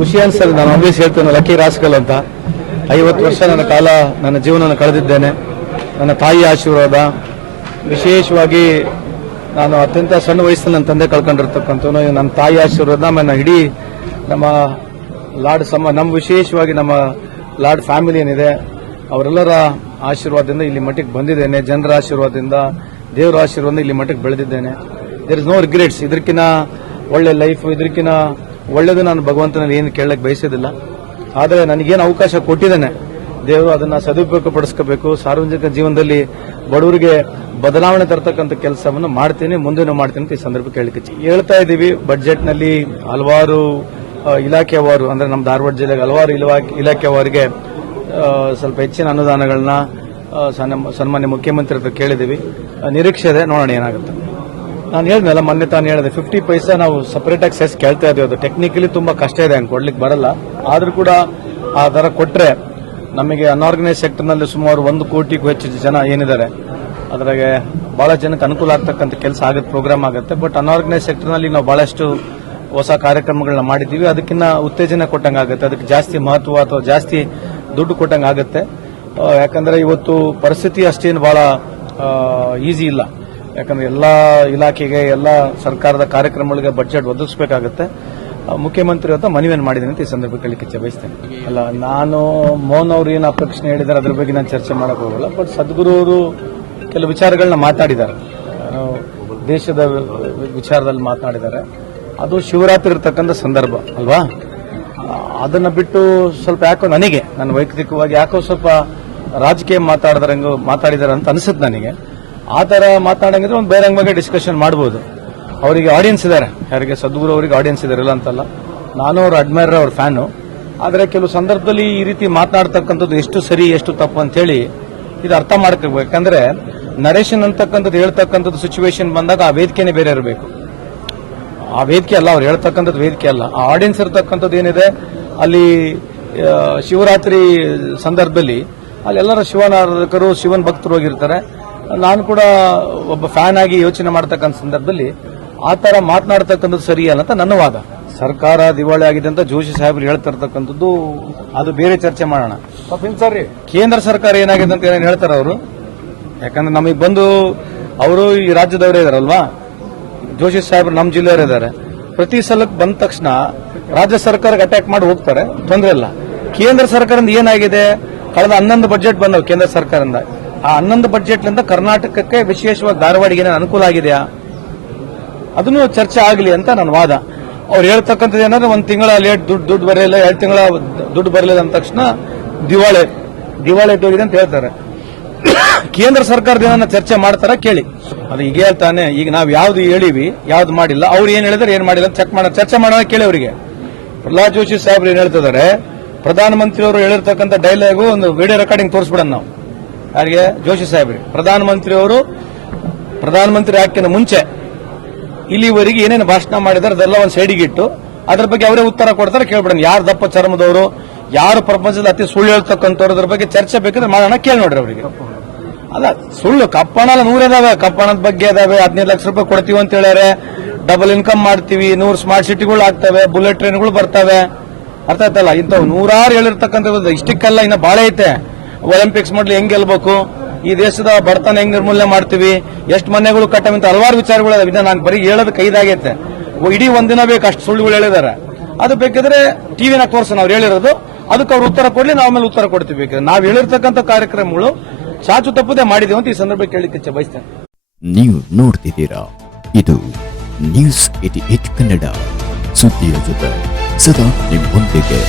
ಖುಷಿ ಅನ್ಸಲ್ಲ. ನಾನು ಆಬ್ವಿಯಸ್ ಹೇಳ್ತೇನೆ ಲಕ್ಕಿ ರಾಸ್ಕಲ್ ಅಂತ. 50 ವರ್ಷ ನನ್ನ ಜೀವನ ಕಳೆದಿದ್ದೇನೆ. ನನ್ನ ತಾಯಿ ಆಶೀರ್ವಾದ, ವಿಶೇಷವಾಗಿ ನಾನು ಅತ್ಯಂತ ಸಣ್ಣ ವಯಸ್ಸಲ್ಲಿ ನನ್ನ ತಂದೆ ಕಳ್ಕೊಂಡಿರ್ತಕ್ಕಂಥವನು. ನನ್ನ ತಾಯಿ ಆಶೀರ್ವಾದ, ಆಮೇಲೆ ಇಡೀ ನಮ್ಮ ನಮ್ಮ ವಿಶೇಷವಾಗಿ ನಮ್ಮ ಲಾರ್ಡ್ ಫ್ಯಾಮಿಲಿ ಏನಿದೆ ಅವರೆಲ್ಲರ ಆಶೀರ್ವಾದದಿಂದ ಇಲ್ಲಿ ಮಟ್ಟಿಗೆ ಬಂದಿದ್ದೇನೆ. ಜನರ ಆಶೀರ್ವಾದದಿಂದ, ದೇವರ ಆಶೀರ್ವಾದದಿಂದ ಇಲ್ಲಿ ಮಟ್ಟಿಗೆ ಬೆಳೆದಿದ್ದೇನೆ. There is no regrets. ಇದಕ್ಕಿಂತ ಒಳ್ಳೆ ಲೈಫ್, ಇದಕ್ಕಿಂತ ಒಳ್ಳೆಯದು ನಾನು ಭಗವಂತನಲ್ಲಿ ಏನು ಕೇಳಕ್ಕೆ ಬಯಸೋದಿಲ್ಲ. ಆದರೆ ನನಗೇನು ಅವಕಾಶ ಕೊಟ್ಟಿದ್ದೇನೆ ದೇವರು ಅದನ್ನ ಸದುಪಯೋಗ ಪಡಿಸ್ಕೋಬೇಕು. ಸಾರ್ವಜನಿಕ ಜೀವನದಲ್ಲಿ ಬಡವರಿಗೆ ಬದಲಾವಣೆ ತರತಕ್ಕಂಥ ಕೆಲಸವನ್ನು ಮಾಡ್ತೀನಿ, ಮುಂದೆನೂ ಮಾಡ್ತೀನಿ ಅಂತ ಈ ಸಂದರ್ಭ ಕೇಳಲಿಕ್ಕೆ ಹೇಳ್ತಾ ಇದ್ದೀವಿ. ಬಜೆಟ್ನಲ್ಲಿ ಹಲವಾರು ಇಲಾಖೆವಾರು, ಅಂದ್ರೆ ನಮ್ಮ ಧಾರವಾಡ ಜಿಲ್ಲೆಗೆ ಹಲವಾರು ಇಲಾಖೆವಾರಿಗೆ ಸ್ವಲ್ಪ ಹೆಚ್ಚಿನ ಅನುದಾನಗಳನ್ನ ಸನ್ಮಾನ್ಯ ಮುಖ್ಯಮಂತ್ರಿ ಹತ್ರ ಕೇಳಿದ್ದೀವಿ. ನಿರೀಕ್ಷೆ ಇದೆ, ನೋಡೋಣ ಏನಾಗುತ್ತೆ. ನಾನು ಹೇಳಿದ್ನಲ್ಲ, ಮೊನ್ನೆ ತಾನು ಹೇಳಿದೆ 50 ಪೈಸಾ ನಾವು ಸಪರೇಟ್ ಆಗಿ ಸೆಸ್ ಕೇಳ್ತಾ ಇದ್ದೀವಿ. ಅದು ಟೆಕ್ನಿಕಲಿ ತುಂಬಾ ಕಷ್ಟ ಇದೆ, ಹಂಗೆ ಕೊಡ್ಲಿಕ್ಕೆ ಬರಲ್ಲ. ಆದ್ರೂ ಕೂಡ ಆ ದರ ಕೊಟ್ರೆ ನಮಗೆ ಅನ್ಆರ್ಗನೈಸ್ ಸೆಕ್ಟರ್ನಲ್ಲಿ ಸುಮಾರು 1 ಕೋಟಿಗೂ ಹೆಚ್ಚು ಜನ ಏನಿದ್ದಾರೆ ಅದ್ರಾಗೆ ಬಹಳ ಜನಕ್ಕೆ ಅನುಕೂಲ ಆಗ್ತಕ್ಕಂಥ ಕೆಲಸ ಆಗುತ್ತೆ, ಪ್ರೋಗ್ರಾಮ್ ಆಗುತ್ತೆ. ಬಟ್ ಅನ್ಆರ್ಗನೈಸ್ ಸೆಕ್ಟರ್ನಲ್ಲಿ ನಾವು ಬಹಳಷ್ಟು ಹೊಸ ಕಾರ್ಯಕ್ರಮಗಳನ್ನ ಮಾಡಿದ್ದೀವಿ. ಅದಕ್ಕಿಂತ ಉತ್ತೇಜನ ಕೊಟ್ಟಂಗಾಗುತ್ತೆ, ಅದಕ್ಕೆ ಜಾಸ್ತಿ ಮಹತ್ವ ಅಥವಾ ಜಾಸ್ತಿ ದುಡ್ಡು ಕೊಟ್ಟಂಗಾಗುತ್ತೆ. ಯಾಕಂದ್ರೆ ಇವತ್ತು ಪರಿಸ್ಥಿತಿ ಅಷ್ಟೇನು ಬಹಳ ಈಸಿ ಇಲ್ಲ. ಯಾಕಂದ್ರೆ ಎಲ್ಲಾ ಇಲಾಖೆಗೆ, ಎಲ್ಲ ಸರ್ಕಾರದ ಕಾರ್ಯಕ್ರಮಗಳಿಗೆ ಬಜೆಟ್ ಒದಗಿಸಬೇಕಾಗುತ್ತೆ. ಮುಖ್ಯಮಂತ್ರಿ ಅಂತ ಮನವಿಯನ್ನು ಮಾಡಿದ್ದೀನಿ ಅಂತ ಈ ಸಂದರ್ಭ ಕೇಳಲಿಕ್ಕೆ ಬಯಸ್ತೇನೆ. ಅಲ್ಲ, ನಾನು ಮೋಹನ್ ಅವರು ಏನು ಅಪೇಕ್ಷೆ ಹೇಳಿದ್ದಾರೆ ಅದ್ರ ಬಗ್ಗೆ ನಾನು ಚರ್ಚೆ ಮಾಡಕ್ ಹೋಗಲ್ಲ. ಬಟ್ ಸದ್ಗುರು ಅವರು ಕೆಲವು ವಿಚಾರಗಳನ್ನ ಮಾತಾಡಿದ್ದಾರೆ, ದೇಶದ ವಿಚಾರದಲ್ಲಿ ಮಾತನಾಡಿದ್ದಾರೆ. ಅದು ಶಿವರಾತ್ರಿ ಇರತಕ್ಕಂಥ ಸಂದರ್ಭ ಅಲ್ವಾ. ಅದನ್ನ ಬಿಟ್ಟು ಸ್ವಲ್ಪ ಯಾಕೋ ನನಗೆ ನನ್ನ ವೈಯಕ್ತಿಕವಾಗಿ ಯಾಕೋ ಸ್ವಲ್ಪ ರಾಜಕೀಯ ಮಾತಾಡಿದಾರೆ ಅಂತ ಅನಿಸುತ್ತೆ ನನಗೆ. ಆ ತರ ಮಾತಾಡಂಗಿದ್ರೆ ಒಂದು ಬೇರೆ ಬಗ್ಗೆ ಡಿಸ್ಕಷನ್ ಮಾಡಬಹುದು. ಅವರಿಗೆ ಆಡಿಯನ್ಸ್ ಇದ್ದಾರೆ, ಯಾರಿಗೆ ಸದ್ಗುರು ಅವರಿಗೆ ಆಡಿಯನ್ಸ್ ಇದ್ದಾರೆ, ಇಲ್ಲ ಅಂತಲ್ಲ. ನಾನು ಅವ್ರ ಅಡ್ಮೈರರ್, ಅವ್ರ ಫ್ಯಾನು. ಆದರೆ ಕೆಲವು ಸಂದರ್ಭದಲ್ಲಿ ಈ ರೀತಿ ಮಾತನಾಡ್ತಕ್ಕಂಥದ್ದು ಎಷ್ಟು ಸರಿ ಎಷ್ಟು ತಪ್ಪು ಅಂತ ಹೇಳಿ ಇದು ಅರ್ಥ ಮಾಡ್ಕೋಬೇಕು. ಯಾಕಂದ್ರೆ ನರೇಶನ್ ಅಂತಕ್ಕಂಥದ್ದು ಹೇಳ್ತಕ್ಕಂಥದ್ದು ಸಿಚುವೇಶನ್ ಬಂದಾಗ ಆ ವೇದಿಕೆನೇ ಬೇರೆ ಇರಬೇಕು. ಆ ವೇದಿಕೆ ಅಲ್ಲ, ಅವ್ರು ಹೇಳ್ತಕ್ಕಂಥದ್ದು ವೇದಿಕೆ ಅಲ್ಲ. ಆ ಆಡಿಯನ್ಸ್ ಇರತಕ್ಕಂಥದ್ದು ಏನಿದೆ ಅಲ್ಲಿ ಶಿವರಾತ್ರಿ ಸಂದರ್ಭದಲ್ಲಿ ಅಲ್ಲೆಲ್ಲರ ಶಿವನಾರಾಧಕರು, ಶಿವನ್ ಭಕ್ತರು ಹೋಗಿರ್ತಾರೆ. ನಾನು ಕೂಡ ಒಬ್ಬ ಫ್ಯಾನ್ ಆಗಿ ಯೋಚನೆ ಮಾಡ್ತಕ್ಕಂಥ ಸಂದರ್ಭದಲ್ಲಿ ಆ ತರ ಮಾತನಾಡ್ತಕ್ಕಂಥದ್ದು ಸರಿಯಲ್ಲ ಅಂತ ನನ್ನ ವಾದ. ಸರ್ಕಾರ ದಿವಾಳಿ ಆಗಿದೆ ಅಂತ ಜೋಶಿ ಸಾಹೇಬ್ರು ಹೇಳ್ತಿರ್ತಕ್ಕಂಥದ್ದು ಅದು ಬೇರೆ ಚರ್ಚೆ ಮಾಡೋಣ. ಕೇಂದ್ರ ಸರ್ಕಾರ ಏನಾಗಿದೆ ಅಂತ ಏನೇನು ಹೇಳ್ತಾರೆ ಅವರು. ಯಾಕಂದ್ರೆ ನಮಗೆ ಬಂದು ಅವರು ಈ ರಾಜ್ಯದವರೇ ಇದಾರಲ್ವಾ, ಜೋಶಿ ಸಾಹೇಬ್ರು ನಮ್ಮ ಜಿಲ್ಲೆಯವರೇ ಇದ್ದಾರೆ. ಪ್ರತಿ ಸಲಕ್ಕೆ ಬಂದ ತಕ್ಷಣ ರಾಜ್ಯ ಸರ್ಕಾರಕ್ಕೆ ಅಟ್ಯಾಕ್ ಮಾಡಿ ಹೋಗ್ತಾರೆ, ತೊಂದರೆ ಇಲ್ಲ. ಕೇಂದ್ರ ಸರ್ಕಾರದಿಂದ ಏನಾಗಿದೆ, ಕಳೆದ 11 ಬಜೆಟ್ ಬಂದವು ಕೇಂದ್ರ ಸರ್ಕಾರದಿಂದ. ಆ 11 ಬಜೆಟ್ಲಿಂದ ಕರ್ನಾಟಕಕ್ಕೆ ವಿಶೇಷವಾಗಿ ಧಾರವಾಡಿಗೆ ಏನೇನು ಅನುಕೂಲ ಆಗಿದೆಯಾ ಅದನ್ನು ಚರ್ಚೆ ಆಗಲಿ ಅಂತ ನನ್ನ ವಾದ. ಅವ್ರು ಹೇಳ್ತಕ್ಕಂಥದ್ದು ಏನಾದ್ರೆ 1 ತಿಂಗಳ ಲೇಟ್ ದುಡ್ಡು ಬರಲಿಲ್ಲ, 2 ತಿಂಗಳ ದುಡ್ಡು ಬರಲಿಲ್ಲ ಅಂದ ತಕ್ಷಣ ದಿವಾಳಿ ಹೋಗಿದೆ ಅಂತ ಹೇಳ್ತಾರೆ. ಕೇಂದ್ರ ಸರ್ಕಾರದ ಏನನ್ನ ಚರ್ಚೆ ಮಾಡ್ತಾರ ಕೇಳಿ. ಅದು ಈಗ ಹೇಳ್ತಾನೆ, ಈಗ ನಾವು ಯಾವ್ದು ಹೇಳಿವಿ ಯಾವ್ದು ಮಾಡಿಲ್ಲ, ಅವ್ರು ಏನ್ ಹೇಳಿದ್ರೆ ಏನ್ ಮಾಡಿಲ್ಲ ಚರ್ಚೆ ಮಾಡೋಣ ಕೇಳಿ ಅವರಿಗೆ. ಪ್ರಹ್ಲಾದ್ ಜೋಶಿ ಸಾಹೇಬ್ರು ಏನ್ ಹೇಳ್ತಿದ್ದಾರೆ, ಪ್ರಧಾನಮಂತ್ರಿ ಅವರು ಹೇಳಿರ್ತಕ್ಕಂಥ ಡೈಲಾಗು ಒಂದು ವಿಡಿಯೋ ರೆಕಾರ್ಡಿಂಗ್ ತೋರಿಸ್ಬಿಡೋಣ ನಾವು. ಯಾರಿಗೆ? ಜೋಶಿ ಸಾಹೇಬ್ರಿ. ಪ್ರಧಾನಮಂತ್ರಿ ಹಾಕಿನ ಮುಂಚೆ ಇಲ್ಲಿವರೆಗೆ ಏನೇನು ಭಾಷಣ ಮಾಡಿದಾರೆ ಅದೆಲ್ಲ ಒಂದು ಸೈಡಿಗೆ ಇಟ್ಟು ಅದ್ರ ಬಗ್ಗೆ ಅವರೇ ಉತ್ತರ ಕೊಡ್ತಾರೆ, ಕೇಳ್ಬಿಡೋಣ. ಯಾರು ದಪ್ಪ ಚರ್ಮದವರು, ಯಾರು ಪ್ರಪಂಚದ ಅತಿ ಸುಳ್ಳು ಹೇಳ್ತಕ್ಕಂಥವ್ರು, ಅದ್ರ ಬಗ್ಗೆ ಚರ್ಚೆ ಬೇಕಾದ್ರೆ ಮಾಡೋಣ, ಕೇಳಿ ನೋಡ್ರಿ ಅವರಿಗೆ. ಅಲ್ಲ, ಸುಳ್ಳು ಕಪ್ಪಣ 100 ಇದಾವೆ, ಕಪ್ಪಣದ ಬಗ್ಗೆ ಇದಾವೆ. 15 ಲಕ್ಷ ರೂಪಾಯಿ ಕೊಡ್ತೀವಿ ಅಂತ ಹೇಳ್ಯಾರೆ, ಡಬಲ್ ಇನ್ಕಮ್ ಮಾಡ್ತೀವಿ, 100 ಸ್ಮಾರ್ಟ್ ಸಿಟಿಗಳು ಆಗ್ತವೆ, ಬುಲೆಟ್ ಟ್ರೈನ್ಗಳು ಬರ್ತವೆ. ಅರ್ಥ ಆಯ್ತಲ್ಲ, ಇಂಥವು 100 ಹೇಳಿರ್ತಕ್ಕಂಥದ್ದು ಇಷ್ಟಕ್ಕೆಲ್ಲ ಇನ್ನ ಬಾಳೆ ಐತೆ. ಒಲಿಂಪಿಕ್ಸ್ ಮಾಡ್ಲಿ ಹೆಂಗ್ ಗೆಲ್ಬೇಕು, ಈ ದೇಶದ ಬಡತನ ಹೆಂಗ್ ನಿರ್ಮೂಲನೆ ಮಾಡ್ತೀವಿ, ಎಷ್ಟು ಮನೆಗಳು ಕಟ್ಟವಿಂತ ಹಲವಾರು ವಿಚಾರಗಳು ಇದಾವೆ. ನಾನು ಬರೀ ಹೇಳೋದಕ್ಕೆ 5 ಆಗೈತೆ, ಇಡೀ ಒಂದಿನ ಬೇಕು ಅಷ್ಟು ಸುಳ್ಳುಗಳು ಹೇಳಿದ್ದಾರೆ. ಅದು ಬೇಕಿದ್ರೆ ಟಿವಿನಾಗ ತೋರ್ಸೋಣ ಅವ್ರು ಹೇಳಿರೋದು, ಅದಕ್ಕೆ ಅವ್ರು ಉತ್ತರ ಕೊಡ್ಲಿ, ನಾವು ಆಮೇಲೆ ಉತ್ತರ ಕೊಡ್ತೀವಿ. ಬೇಕಾದ್ರೆ ನಾವು ಹೇಳಿರ್ತಕ್ಕಂಥ ಕಾರ್ಯಕ್ರಮಗಳು ಚಾಚು ತಪ್ಪದೆ ಮಾಡಿದೀವಿ ಅಂತ ಈ ಸಂದರ್ಭ ಕೇಳಲಿಕ್ಕೆ ಬಯಸ್ತೇನೆ. ನೀವು ನೋಡ್ತಿದ್ದೀರಾ, ಇದು ನ್ಯೂಸ್ 88 ಕನ್ನಡ, ಸುದ್ದಿಯ ಜೊತೆ ಸದಾ ನಿಮ್ಮೊಂದಿಗೆ.